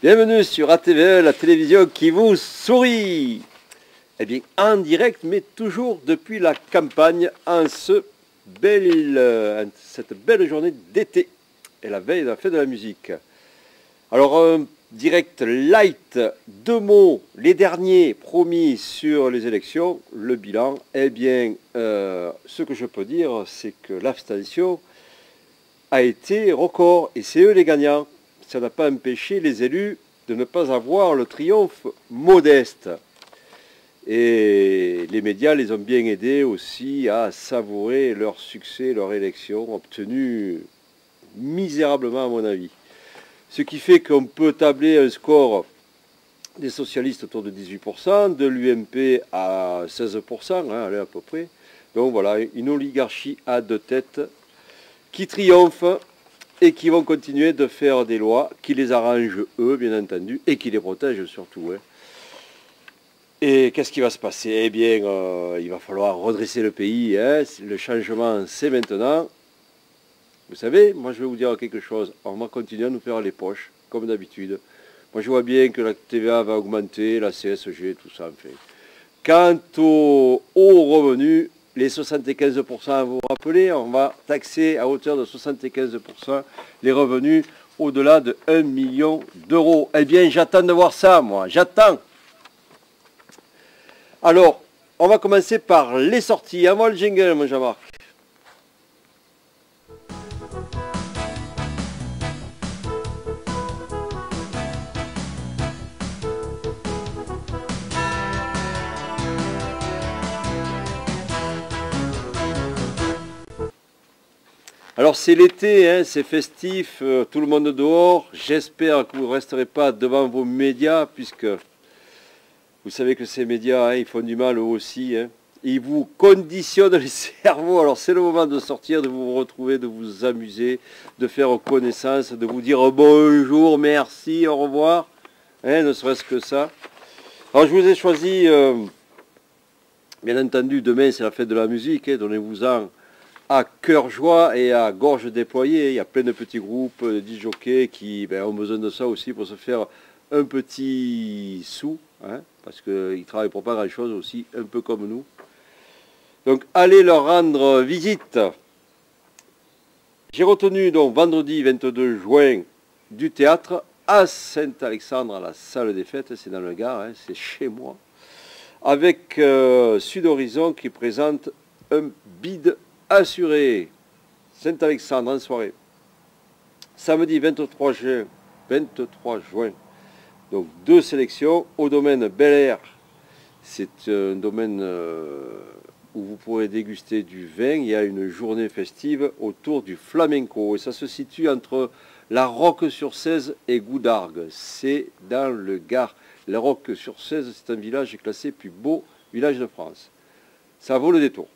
Bienvenue sur ATVE, la télévision qui vous sourit. Eh bien, en direct, mais toujours depuis la campagne, en cette belle journée d'été et la veille de la fête de la musique. Alors, direct light, 2 mots, les derniers promis sur les élections, le bilan. Eh bien, ce que je peux dire, c'est que l'abstention a été record et c'est eux les gagnants. Ça n'a pas empêché les élus de ne pas avoir le triomphe modeste. Et les médias les ont bien aidés aussi à savourer leur succès, leur élection, obtenue misérablement à mon avis. Ce qui fait qu'on peut tabler un score des socialistes autour de 18%, de l'UMP à 16%, allez, à peu près. Donc voilà, une oligarchie à 2 têtes qui triomphe et qui vont continuer de faire des lois qui les arrangent eux, bien entendu, et qui les protègent surtout. Hein. Et qu'est-ce qui va se passer? Eh bien, il va falloir redresser le pays. Hein. Le changement, c'est maintenant. Vous savez, moi je vais vous dire quelque chose. On va continuer à nous faire les poches, comme d'habitude. Moi je vois bien que la TVA va augmenter, la CSG, tout ça, enfin. Quant aux revenus, les 75%, vous vous rappelez, on va taxer à hauteur de 75% les revenus au-delà de 1 million d'euros. Eh bien, j'attends de voir ça, moi. J'attends. Alors, on va commencer par les sorties. À moi le jingle, mon Jean-Marc. Alors c'est l'été, hein, c'est festif, tout le monde dehors. J'espère que vous ne resterez pas devant vos médias, puisque vous savez que ces médias, hein, ils font du mal eux aussi. Hein. Ils vous conditionnent les cerveaux. Alors c'est le moment de sortir, de vous retrouver, de vous amuser, de faire connaissance, de vous dire bonjour, merci, au revoir. Hein, ne serait-ce que ça. Alors je vous ai choisi, bien entendu, demain c'est la fête de la musique, hein, donnez-vous-en à cœur joie et à gorge déployée. Il y a plein de petits groupes de disjockeys qui ont besoin de ça aussi pour se faire un petit sou, hein, parce qu'ils travaillent pour pas grand chose aussi, un peu comme nous. Donc allez leur rendre visite. J'ai retenu donc vendredi 22 juin du théâtre à Saint-Alexandre à la salle des fêtes, c'est dans le Gard, hein, c'est chez moi, avec Sud Horizon qui présente un bide assuré. Saint-Alexandre en soirée. Samedi 23 juin. Donc 2 sélections au domaine Bel Air. C'est un domaine où vous pourrez déguster du vin. Il y a une journée festive autour du flamenco. Et ça se situe entre la Roque-sur-Cèze et Goudargues. C'est dans le Gard. La Roque-sur-Cèze, c'est un village classé plus beau village de France. Ça vaut le détour.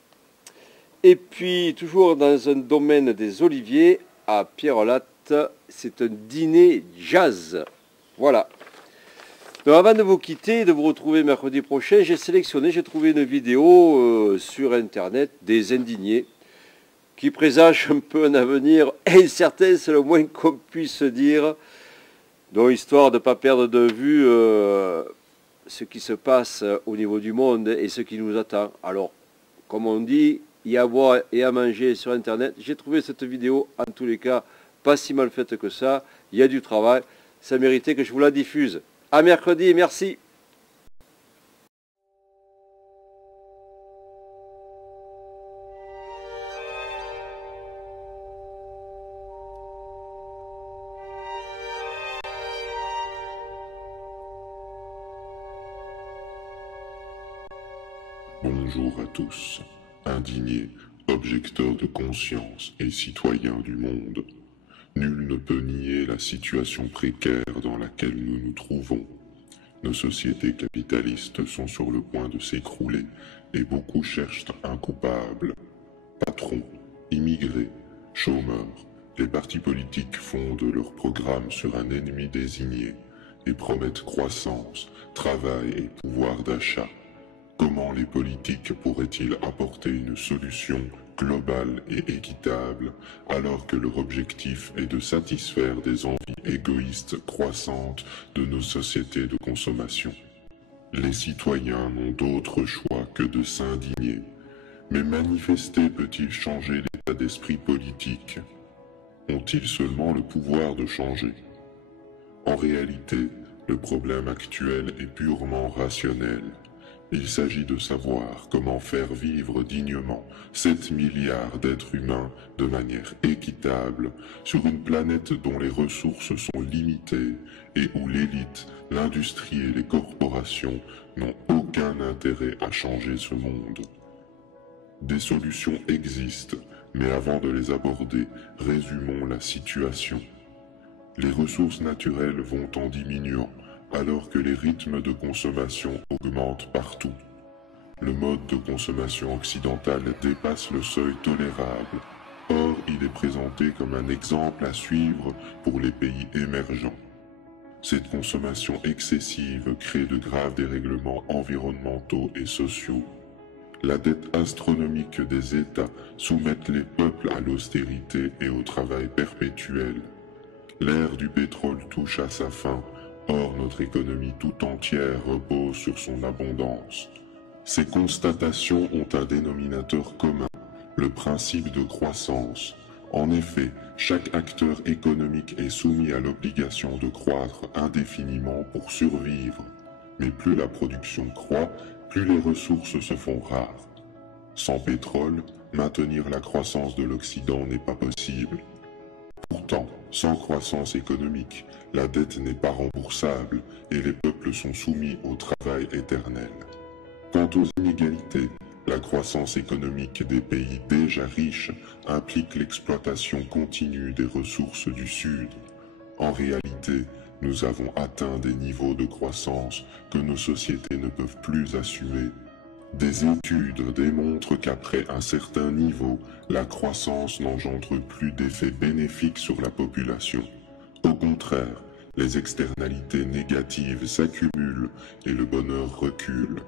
Et puis, toujours dans un domaine des Oliviers, à Pierre-Latte, c'est un dîner jazz. Voilà. Donc avant de vous quitter, de vous retrouver mercredi prochain, j'ai trouvé une vidéo sur Internet des indignés qui présagent un peu un avenir incertain, c'est le moins qu'on puisse dire. Donc, histoire de ne pas perdre de vue ce qui se passe au niveau du monde et ce qui nous attend. Alors, comme on dit, il y a à boire et à manger sur Internet. J'ai trouvé cette vidéo, en tous les cas, pas si mal faite que ça. Il y a du travail. Ça méritait que je vous la diffuse. À mercredi, merci. Bonjour à tous, indignés, objecteurs de conscience et citoyens du monde. Nul ne peut nier la situation précaire dans laquelle nous nous trouvons. Nos sociétés capitalistes sont sur le point de s'écrouler et beaucoup cherchent un coupable. Patrons, immigrés, chômeurs, les partis politiques fondent leurs programmes sur un ennemi désigné et promettent croissance, travail et pouvoir d'achat. Comment les politiques pourraient-ils apporter une solution globale et équitable alors que leur objectif est de satisfaire des envies égoïstes croissantes de nos sociétés de consommation? Les citoyens n'ont d'autre choix que de s'indigner. Mais manifester peut-il changer l'état d'esprit politique? Ont-ils seulement le pouvoir de changer? En réalité, le problème actuel est purement rationnel. Il s'agit de savoir comment faire vivre dignement 7 milliards d'êtres humains de manière équitable sur une planète dont les ressources sont limitées et où l'élite, l'industrie et les corporations n'ont aucun intérêt à changer ce monde. Des solutions existent, mais avant de les aborder, résumons la situation. Les ressources naturelles vont en diminuant, alors que les rythmes de consommation augmentent partout. Le mode de consommation occidental dépasse le seuil tolérable. Or, il est présenté comme un exemple à suivre pour les pays émergents. Cette consommation excessive crée de graves dérèglements environnementaux et sociaux. La dette astronomique des États soumet les peuples à l'austérité et au travail perpétuel. L'ère du pétrole touche à sa fin. Or, notre économie tout entière repose sur son abondance. Ces constatations ont un dénominateur commun, le principe de croissance. En effet, chaque acteur économique est soumis à l'obligation de croître indéfiniment pour survivre. Mais plus la production croît, plus les ressources se font rares. Sans pétrole, maintenir la croissance de l'Occident n'est pas possible. Pourtant, sans croissance économique, la dette n'est pas remboursable et les peuples sont soumis au travail éternel. Quant aux inégalités, la croissance économique des pays déjà riches implique l'exploitation continue des ressources du Sud. En réalité, nous avons atteint des niveaux de croissance que nos sociétés ne peuvent plus assumer. Des études démontrent qu'après un certain niveau, la croissance n'engendre plus d'effets bénéfiques sur la population. Au contraire, les externalités négatives s'accumulent et le bonheur recule.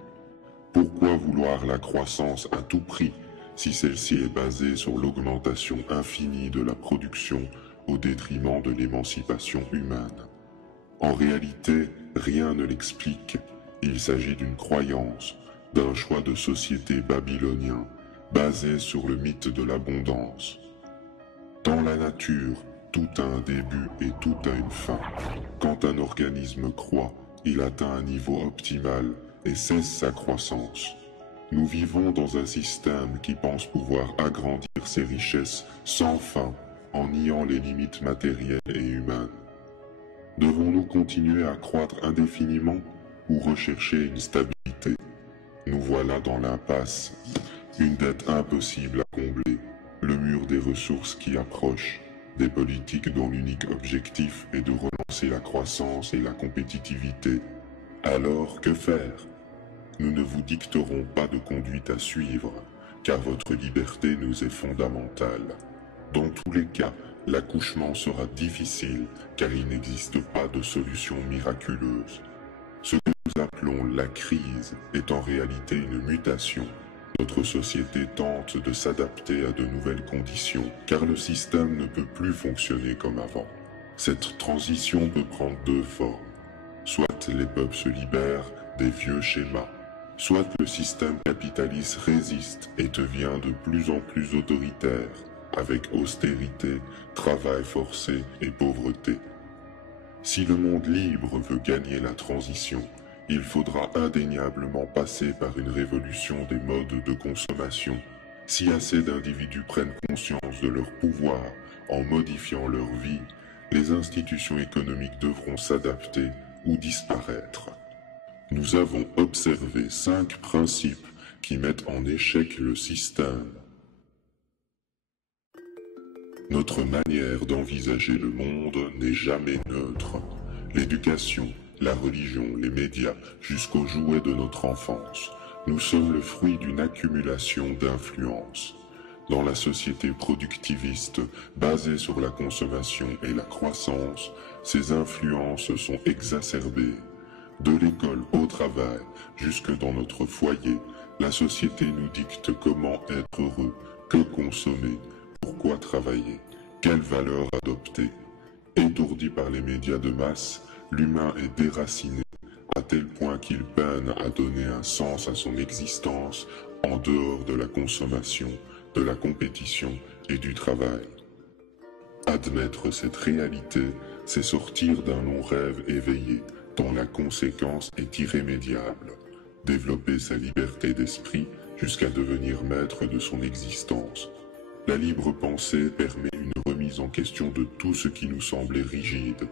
Pourquoi vouloir la croissance à tout prix si celle-ci est basée sur l'augmentation infinie de la production au détriment de l'émancipation humaine? En réalité, rien ne l'explique. Il s'agit d'une croyance, d'un choix de société babylonien, basé sur le mythe de l'abondance. Dans la nature, tout a un début et tout a une fin. Quand un organisme croît, il atteint un niveau optimal et cesse sa croissance. Nous vivons dans un système qui pense pouvoir agrandir ses richesses sans fin en niant les limites matérielles et humaines. Devons-nous continuer à croître indéfiniment ou rechercher une stabilité? Nous voilà dans l'impasse, une dette impossible à combler, le mur des ressources qui approche, des politiques dont l'unique objectif est de relancer la croissance et la compétitivité. Alors, que faire? Nous ne vous dicterons pas de conduite à suivre, car votre liberté nous est fondamentale. Dans tous les cas, l'accouchement sera difficile, car il n'existe pas de solution miraculeuse. Ce que nous appelons la crise est en réalité une mutation. Notre société tente de s'adapter à de nouvelles conditions, car le système ne peut plus fonctionner comme avant. Cette transition peut prendre deux formes. Soit les peuples se libèrent des vieux schémas, soit le système capitaliste résiste et devient de plus en plus autoritaire, avec austérité, travail forcé et pauvreté. Si le monde libre veut gagner la transition, il faudra indéniablement passer par une révolution des modes de consommation. Si assez d'individus prennent conscience de leur pouvoir en modifiant leur vie, les institutions économiques devront s'adapter ou disparaître. Nous avons observé 5 principes qui mettent en échec le système. Notre manière d'envisager le monde n'est jamais neutre. L'éducation, la religion, les médias, jusqu'aux jouets de notre enfance. Nous sommes le fruit d'une accumulation d'influences. Dans la société productiviste, basée sur la consommation et la croissance, ces influences sont exacerbées. De l'école au travail, jusque dans notre foyer, la société nous dicte comment être heureux, que consommer, pourquoi travailler, quelles valeurs adopter. Étourdi par les médias de masse, l'humain est déraciné, à tel point qu'il peine à donner un sens à son existence en dehors de la consommation, de la compétition et du travail. Admettre cette réalité, c'est sortir d'un long rêve éveillé, dont la conséquence est irrémédiable. Développer sa liberté d'esprit jusqu'à devenir maître de son existence. La libre pensée permet une remise en question de tout ce qui nous semblait rigide.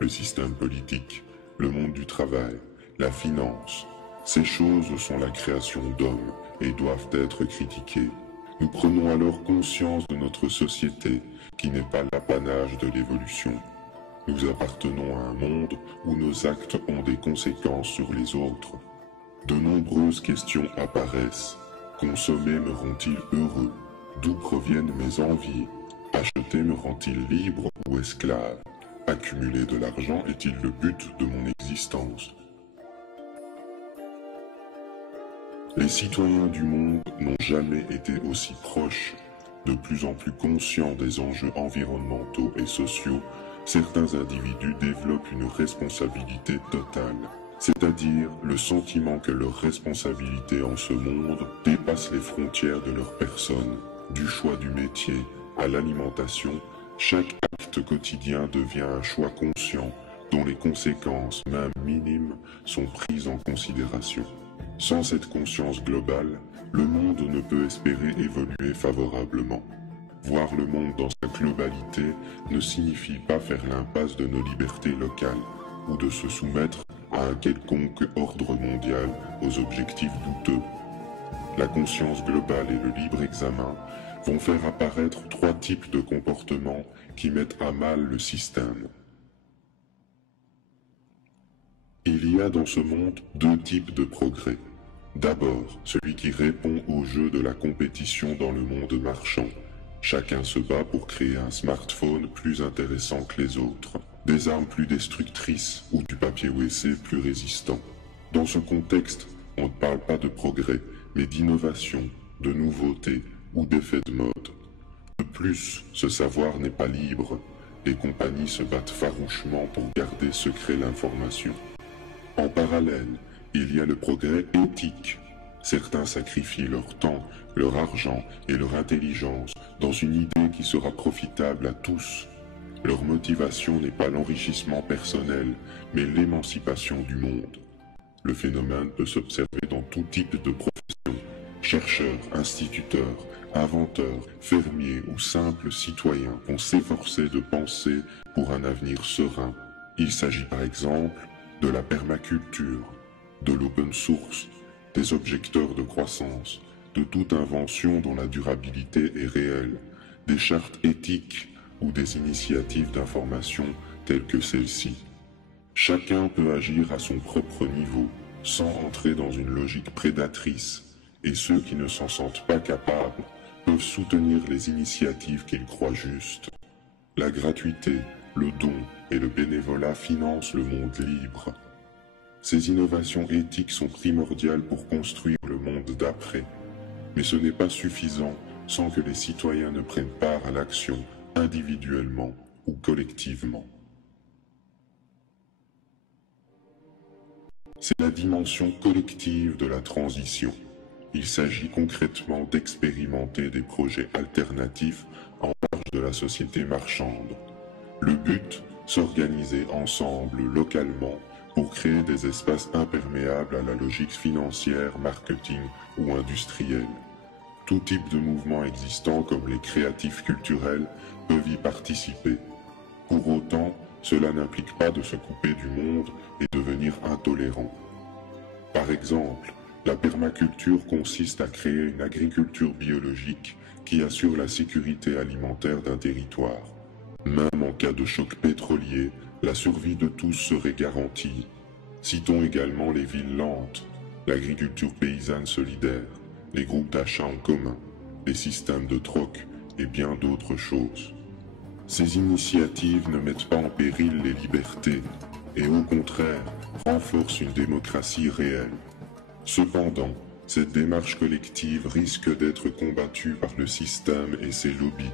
Le système politique, le monde du travail, la finance. Ces choses sont la création d'hommes et doivent être critiquées. Nous prenons alors conscience de notre société, qui n'est pas l'apanage de l'évolution. Nous appartenons à un monde où nos actes ont des conséquences sur les autres. De nombreuses questions apparaissent. Consommer me rend-il heureux? D'où proviennent mes envies? Acheter me rend-il libre ou esclave? Accumuler de l'argent est-il le but de mon existence? Les citoyens du monde n'ont jamais été aussi proches. De plus en plus conscients des enjeux environnementaux et sociaux, certains individus développent une responsabilité totale, c'est-à-dire le sentiment que leur responsabilité en ce monde dépasse les frontières de leur personne. Du choix du métier à l'alimentation, chaque acte quotidien devient un choix conscient dont les conséquences, même minimes, sont prises en considération. Sans cette conscience globale, le monde ne peut espérer évoluer favorablement. Voir le monde dans sa globalité ne signifie pas faire l'impasse de nos libertés locales ou de se soumettre à un quelconque ordre mondial aux objectifs douteux. La conscience globale et le libre examen vont faire apparaître trois types de comportements qui mettent à mal le système. Il y a dans ce monde deux types de progrès. D'abord, celui qui répond au jeu de la compétition dans le monde marchand. Chacun se bat pour créer un smartphone plus intéressant que les autres, des armes plus destructrices ou du papier WC plus résistant. Dans ce contexte, on ne parle pas de progrès, mais d'innovation, de nouveauté ou d'effet de mode. De plus, ce savoir n'est pas libre. Les compagnies se battent farouchement pour garder secret l'information. En parallèle, il y a le progrès éthique. Certains sacrifient leur temps, leur argent et leur intelligence dans une idée qui sera profitable à tous. Leur motivation n'est pas l'enrichissement personnel, mais l'émancipation du monde. Le phénomène peut s'observer dans tout type de profession. Chercheurs, instituteurs, inventeurs, fermiers ou simples citoyens vont s'efforcer de penser pour un avenir serein. Il s'agit par exemple de la permaculture, de l'open source, des objecteurs de croissance, de toute invention dont la durabilité est réelle, des chartes éthiques ou des initiatives d'information telles que celle-ci. Chacun peut agir à son propre niveau, sans entrer dans une logique prédatrice, et ceux qui ne s'en sentent pas capables peuvent soutenir les initiatives qu'ils croient justes. La gratuité, le don et le bénévolat financent le monde libre. Ces innovations éthiques sont primordiales pour construire le monde d'après. Mais ce n'est pas suffisant sans que les citoyens ne prennent part à l'action individuellement ou collectivement. C'est la dimension collective de la transition. Il s'agit concrètement d'expérimenter des projets alternatifs en marge de la société marchande. Le but, s'organiser ensemble localement pour créer des espaces imperméables à la logique financière, marketing ou industrielle. Tout type de mouvement existant comme les créatifs culturels peuvent y participer. Pour autant, cela n'implique pas de se couper du monde et devenir intolérant. Par exemple, La permaculture consiste à créer une agriculture biologique qui assure la sécurité alimentaire d'un territoire. Même en cas de choc pétrolier, la survie de tous serait garantie. Citons également les villes lentes, l'agriculture paysanne solidaire, les groupes d'achat en commun, les systèmes de troc et bien d'autres choses. Ces initiatives ne mettent pas en péril les libertés et au contraire renforcent une démocratie réelle. Cependant, cette démarche collective risque d'être combattue par le système et ses lobbies.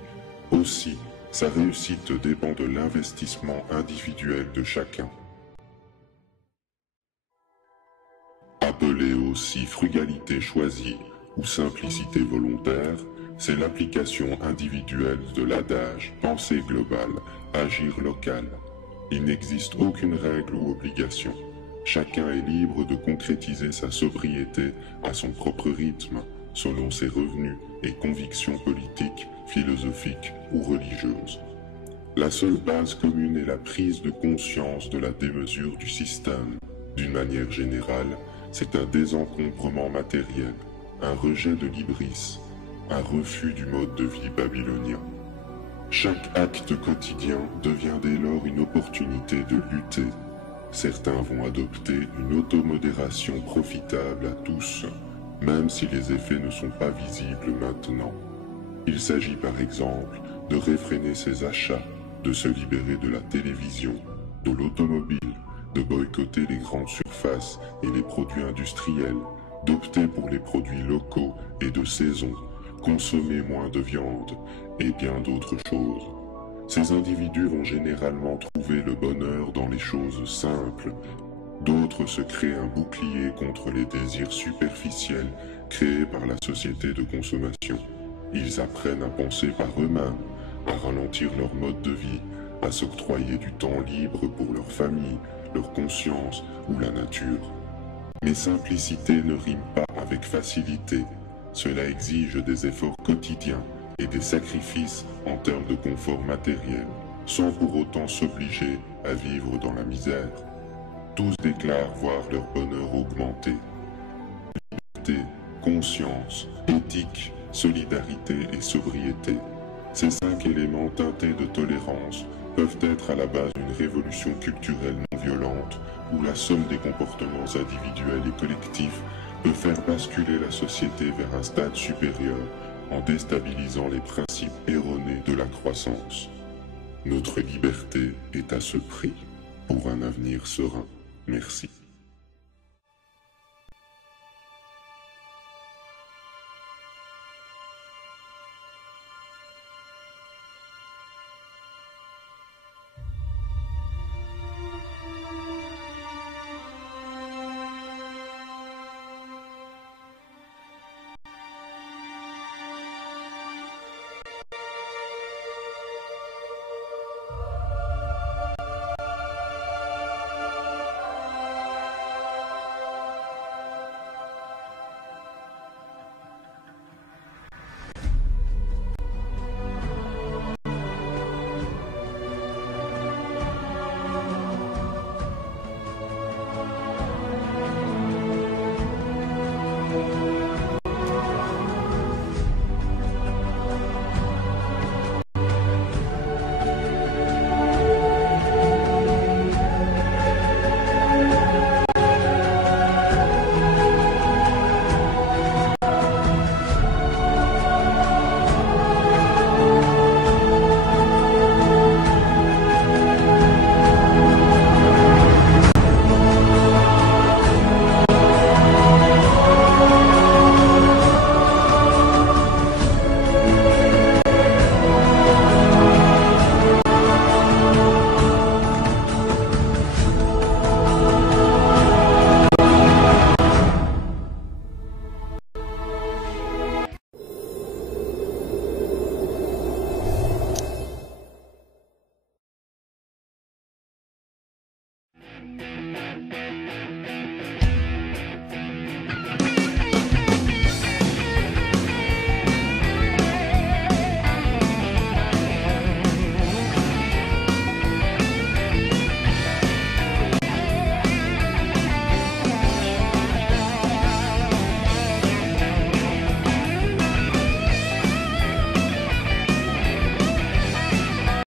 Aussi, sa réussite dépend de l'investissement individuel de chacun. Appelée aussi frugalité choisie ou simplicité volontaire, c'est l'application individuelle de l'adage « penser global, agir local ». Il n'existe aucune règle ou obligation. Chacun est libre de concrétiser sa sobriété à son propre rythme, selon ses revenus et convictions politiques, philosophiques ou religieuses. La seule base commune est la prise de conscience de la démesure du système. D'une manière générale, c'est un désencombrement matériel, un rejet de l'hybris, un refus du mode de vie babylonien. Chaque acte quotidien devient dès lors une opportunité de lutter. Certains vont adopter une automodération profitable à tous, même si les effets ne sont pas visibles maintenant. Il s'agit par exemple de réfréner ses achats, de se libérer de la télévision, de l'automobile, de boycotter les grandes surfaces et les produits industriels, d'opter pour les produits locaux et de saison, consommer moins de viande et bien d'autres choses. Ces individus vont généralement trouver le bonheur dans les choses simples. D'autres se créent un bouclier contre les désirs superficiels créés par la société de consommation. Ils apprennent à penser par eux-mêmes, à ralentir leur mode de vie, à s'octroyer du temps libre pour leur famille, leur conscience ou la nature. Mais simplicité ne rime pas avec facilité. Cela exige des efforts quotidiens et des sacrifices en termes de confort matériel, sans pour autant s'obliger à vivre dans la misère. Tous déclarent voir leur bonheur augmenter. Liberté, conscience, éthique, solidarité et sobriété. Ces 5 éléments teintés de tolérance peuvent être à la base d'une révolution culturelle non violente où la somme des comportements individuels et collectifs peut faire basculer la société vers un stade supérieur en déstabilisant les principes erronés de la croissance. Notre liberté est à ce prix pour un avenir serein. Merci.